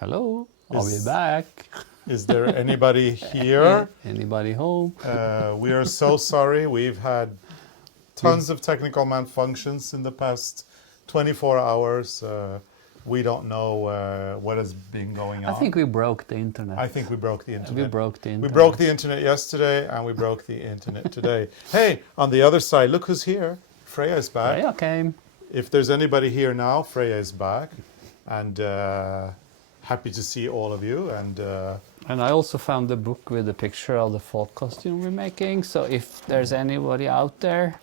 Hello, are we back? Is there anybody here? Anybody home? We are so sorry. We've had tons of technical malfunctions in the past 24 hours. We don't know what has been going on. I think we broke the internet. I think we broke the internet. We broke the internet. We broke the internet yesterday and we broke the internet today. Hey, on the other side, look who's here. Freya is back. Freya came. If there's anybody here now, Freya is back. And happy to see all of you. And I also found the book with the picture of the folk costume we're making. So if there's anybody out there,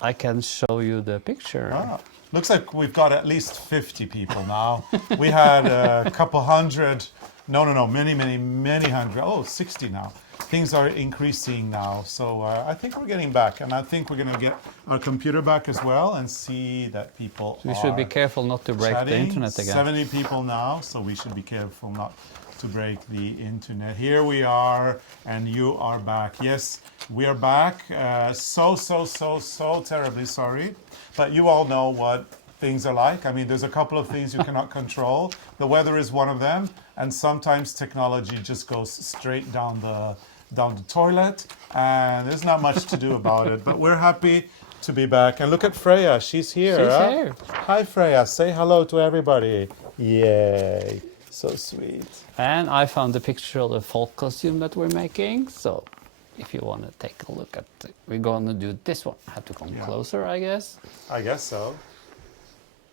I can show you the picture. Looks like we've got at least 50 people now. We had a couple hundred, many hundred. Oh, 60 now. Things are increasing now. So I think we're getting back. And I think we're going to get our computer back as well and see that people so we should be careful not to break the internet again. 70 people now, so we should be careful not to break the internet. Here we are, and you are back. Yes, we are back. So terribly sorry. But you all know what things are like. I mean, there's a couple of things you cannot control. The weather is one of them, and sometimes technology just goes straight down the toilet, and there's not much to do about it. But we're happy to be back. And look at Freya, she's here. She's here. Hi, Freya. Say hello to everybody. Yay. So sweet. And I found the picture of the folk costume that we're making. So if you want to take a look at it, we're going to do this one. I have to come closer, I guess. I guess so.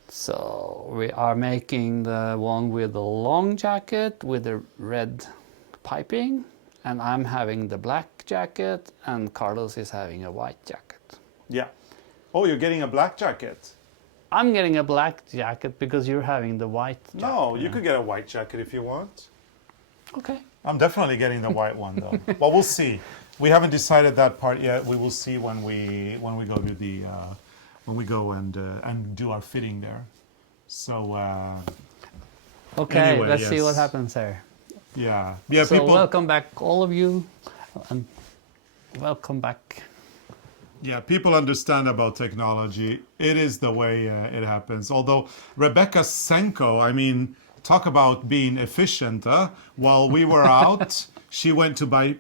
So we are making the one with the long jacket with the red piping. And I'm having the black jacket, and Carlos is having a white jacket. Yeah. Oh, you're getting a black jacket. I'm getting a black jacket because you're having the white jacket. No, you could get a white jacket if you want. Okay. I'm definitely getting the white one though. Well, we'll see. We haven't decided that part yet. We will see when we go to the when we go and do our fitting there. So okay, anyway, let's see what happens there. Yeah. So people, welcome back, all of you, and welcome back. Yeah, people understand about technology. It is the way it happens. Although Rebecca Senko, I mean, talk about being efficient. While we were out, she went to buy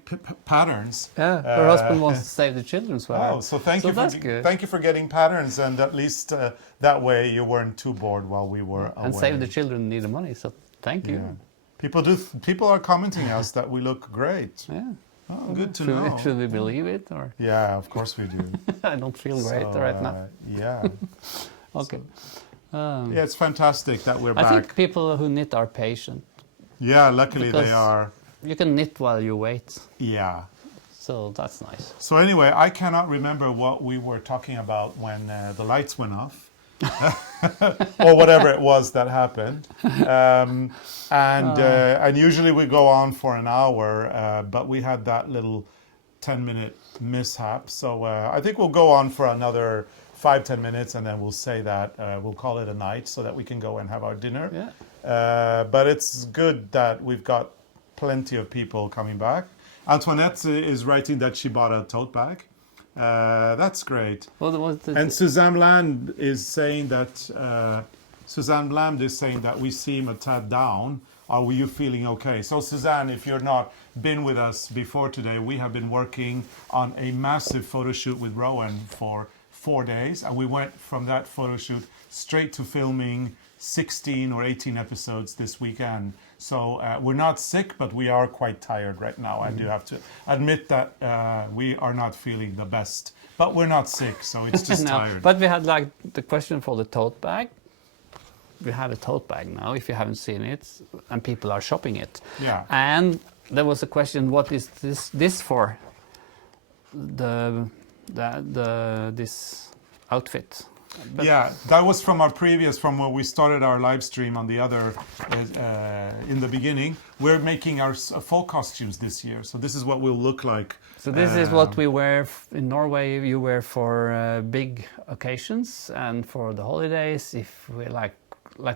patterns. Yeah, her husband wants to save the children's wear. Oh, so thank you for getting patterns, and at least that way you weren't too bored while we were away. And Save the Children need the money, so thank you. Yeah. People are commenting us that we look great. Yeah. Oh, good to know. Should we believe it, or? Yeah, of course we do. I don't feel great right now. Yeah. Okay. Yeah, it's fantastic that we're back. I think people who knit are patient. Yeah, luckily they are. You can knit while you wait. Yeah. So that's nice. So anyway, I cannot remember what we were talking about when the lights went off. Or whatever it was that happened. And usually we go on for an hour, but we had that little 10-minute mishap. So I think we'll go on for another 5-10 minutes, and then we'll say that we'll call it a night so that we can go and have our dinner. Yeah. But it's good that we've got plenty of people coming back. Antoinette is writing that she bought a tote bag. That's great. And Suzanne Land is saying that we seem a tad down. Are you feeling okay? So Suzanne, if you're not been with us before today, we have been working on a massive photo shoot with Rowan for 4 days, and we went from that photo shoot straight to filming 16 or 18 episodes this weekend. So we're not sick, but we are quite tired right now. I do have to admit that we are not feeling the best, but we're not sick, so it's just tired. But we had like the question for the tote bag. We have a tote bag now, if you haven't seen it, and people are shopping it. Yeah. And there was a question: what is this for? This outfit. But yeah, that was from from where we started our live stream on the other, in the beginning. We're making our folk costumes this year, so this is what we'll look like. So this is what we wear in Norway. You wear for big occasions and for the holidays. If we like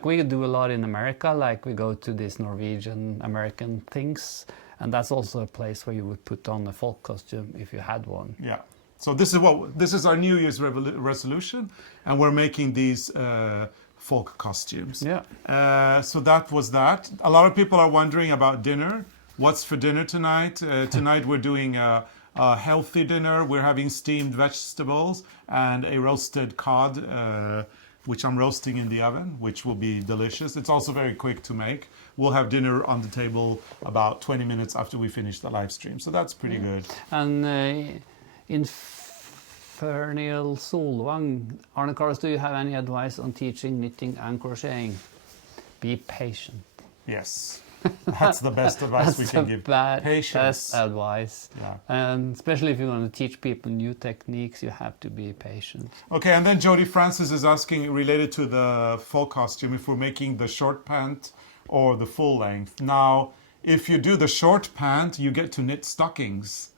we do a lot in America, like we go to these Norwegian American things, and that's also a place where you would put on a folk costume if you had one. Yeah. So this is our New Year's resolution, and we're making these folk costumes. Yeah. So that was that. A lot of people are wondering about dinner. What's for dinner tonight? Tonight we're doing a healthy dinner. We're having steamed vegetables and a roasted cod, which I'm roasting in the oven, which will be delicious. It's also very quick to make. We'll have dinner on the table about 20 minutes after we finish the live stream. So that's pretty good. And Infernal Solvang, Arne Carlos, do you have any advice on teaching knitting and crocheting? Be patient. Yes. That's the best advice we can give. Patience. Best advice. Yeah. And especially if you want to teach people new techniques, you have to be patient. Okay, and then Jody Francis is asking, related to the full costume, if we're making the short pant or the full length. Now, if you do the short pant, you get to knit stockings.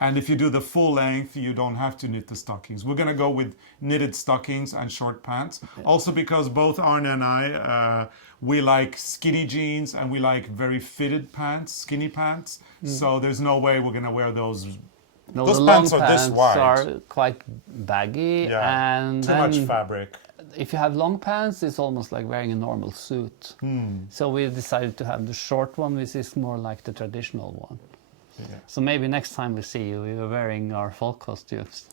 And if you do the full length, you don't have to knit the stockings. We're going to go with knitted stockings and short pants. Yeah. Also because both Arne and I, we like skinny jeans and we like very fitted pants, skinny pants. So there's no way we're going to wear those. No, those the pants long are this wide. Are quite baggy. Yeah, and too much fabric. If you have long pants, it's almost like wearing a normal suit. So we decided to have the short one, which is more like the traditional one. Yeah. So maybe next time we see you, we were wearing our folk costumes.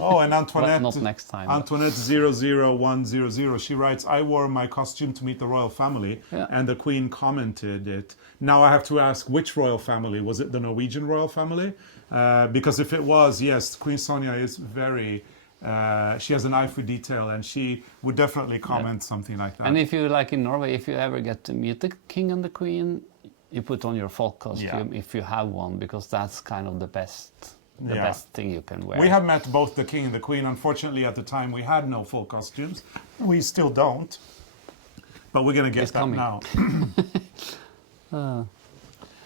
Oh, and Antoinette. Not next time. Antoinette 00100. She writes, I wore my costume to meet the royal family, and the Queen commented it. Now I have to ask, which royal family? Was it the Norwegian royal family? Because if it was, yes, Queen Sonja is very. She has an eye for detail, and she would definitely comment something like that. And if you, like in Norway, if you ever get to meet the King and the Queen, you put on your folk costume if you have one, because that's kind of the best thing you can wear. We have met both the King and the Queen. Unfortunately, at the time, we had no full costumes. We still don't. But we're going to get that now.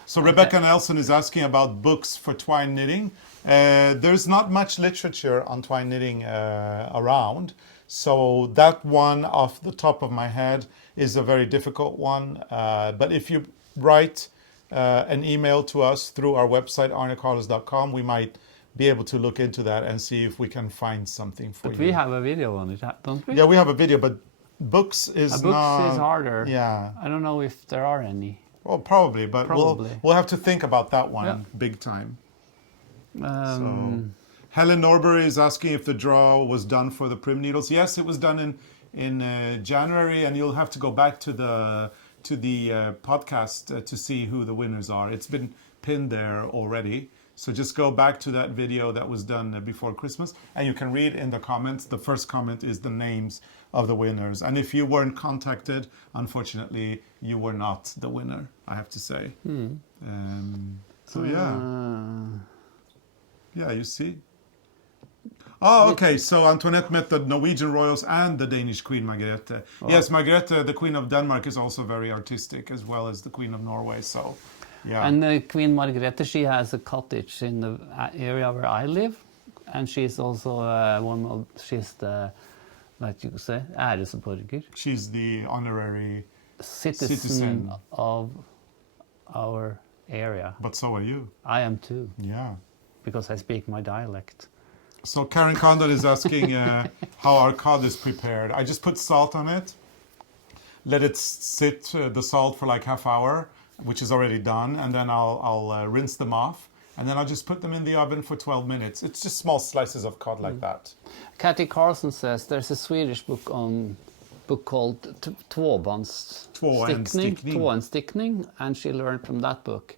So Rebecca Nelson is asking about books for twine knitting. There's not much literature on twine knitting around. So that one off the top of my head is a very difficult one. But if you write an email to us through our website, arnecarlos.com, we might be able to look into that and see if we can find something for you. But we have a video on it, don't we? Yeah, we have a video, but books is not... Books is harder. Yeah. I don't know if there are any. Well, probably, but we'll have to think about that one big time. So, Helen Norbury is asking if the draw was done for the Prim Needles. Yes, it was done in January, and you'll have to go back to the podcast to see who the winners are. It's been pinned there already. So just go back to that video that was done before Christmas, and you can read in the comments. The first comment is the names of the winners. And if you weren't contacted, unfortunately, you were not the winner, I have to say. So yeah, you see. Oh, okay. So Antoinette met the Norwegian royals and the Danish Queen Margrethe. Oh. Yes, Margrethe, the Queen of Denmark, is also very artistic, as well as the Queen of Norway. So, yeah. And Queen Margrethe, she has a cottage in the area where I live, and she's also she's the, like you could say, æresborger. She's the honorary citizen of our area. But so are you. I am too. Yeah. Because I speak my dialect. So Karen Condon is asking how our cod is prepared. I just put salt on it, let it sit, the salt, for like half hour, which is already done, and then I'll rinse them off, and then I'll just put them in the oven for 12 minutes. It's just small slices of cod like that. Katty Carlson says there's a Swedish book called Tvåbandstickning, and she learned from that book.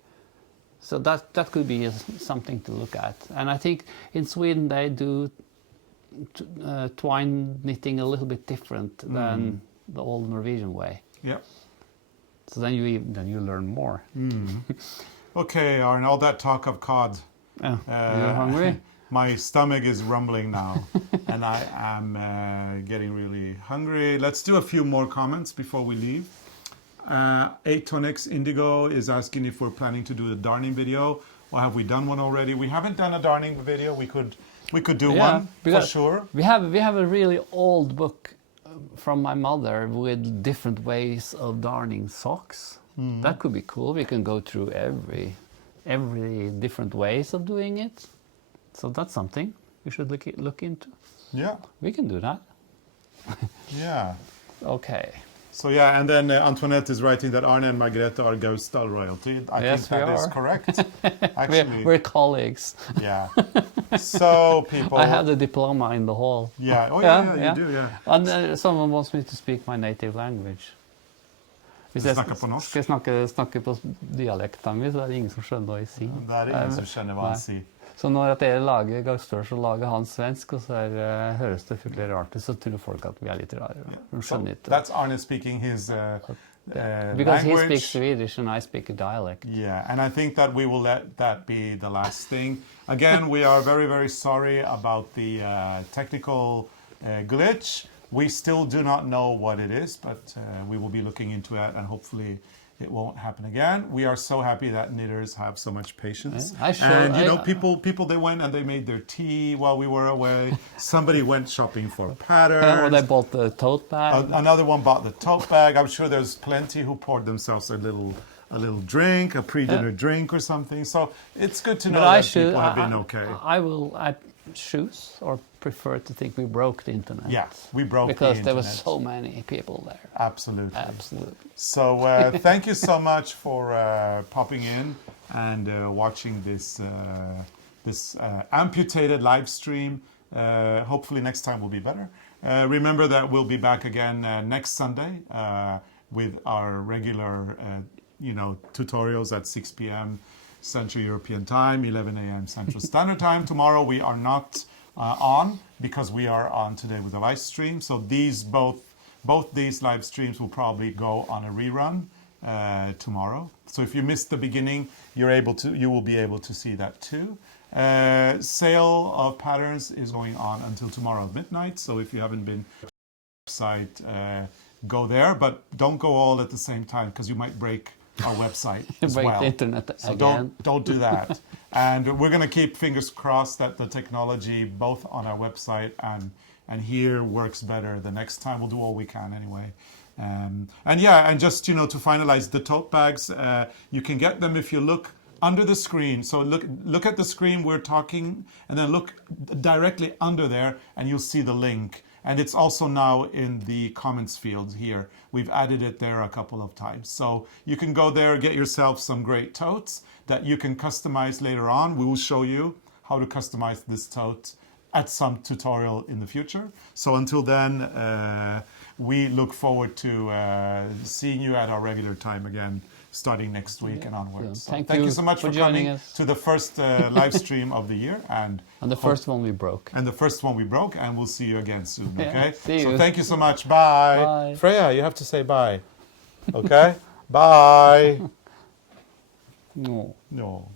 So that could be something to look at. And I think in Sweden they do twine knitting a little bit different than the old Norwegian way. Yeah. So then you learn more. Okay, Arne, all that talk of cod. Oh, you're hungry? My stomach is rumbling now, and I am getting really hungry. Let's do a few more comments before we leave. 8tonx Indigo is asking if we're planning to do the darning video, or have we done one already? We haven't done a darning video. We could do one for sure. We have a really old book from my mother with different ways of darning socks. That could be cool. We can go through every different ways of doing it. So that's something. we should look into. Yeah. We can do that. Yeah. Okay. So yeah, and then Antoinette is writing that Arne and Margrethe are Gausdal royalty. I think that is correct. Actually, we're colleagues. Yeah. So people. I have the diploma in the hall. Yeah. Oh yeah, you do. Yeah. And someone wants me to speak my native language. Hvis jeg snakker på norsk. Skal jeg snakke på dialekten min, så er det ingen som skjønner hva jeg sier. Det er ingen som skjønner hva han sier. Så når dere lager Gausdal, så lager han svensk, og så høres det fryktelig rart ut, så tror folk at vi er litt rare. So that's Arne speaking his because language. He speaks Swedish and I speak a dialect. Yeah, and I think that we will let that be the last thing. Again, we are very, very sorry about the technical glitch. We still do not know what it is, but we will be looking into it, and hopefully it won't happen again. We are so happy that knitters have so much patience. And you know, people they went and they made their tea while we were away. Somebody went shopping for patterns. Or they bought the tote bag. Another one bought the tote bag. I'm sure there's plenty who poured themselves a little drink, a pre-dinner drink or something. So it's good to know that people have been okay. I choose or prefer to think we broke the internet. Yeah, we broke the because internet. there were so many people there. Absolutely. Absolutely. So thank you so much for popping in and watching this amputated live stream. Hopefully next time will be better. Remember that we'll be back again next Sunday with our regular tutorials at 6 p.m. Central European Time, 11 a.m. Central Standard Time. Tomorrow we are not on because we are on today with a live stream. So these both these live streams will probably go on a rerun tomorrow. So if you missed the beginning, you will be able to see that too. Sale of patterns is going on until tomorrow at midnight. So if you haven't been to the website, go there, but don't go all at the same time because you might break our website as break well. The internet so again. Don't do that. And we're going to keep fingers crossed that the technology both on our website and here works better the next time. We'll do all we can anyway. And just to finalize the tote bags, you can get them if you look under the screen. So look at the screen we're talking, and then look directly under there, and you'll see the link. And it's also now in the comments field here. We've added it there a couple of times. So you can go there, get yourself some great totes that you can customize later on. We will show you how to customize this tote at some tutorial in the future. So until then, we look forward to seeing you at our regular time again, starting next week and onwards. Yeah. So thank you so much for coming us. to the first live stream of the year. And the first one we broke. And the first one we broke, and we'll see you again soon, okay? See you. So thank you so much. Bye. Bye. Freya, you have to say bye. Okay? Bye. No. No.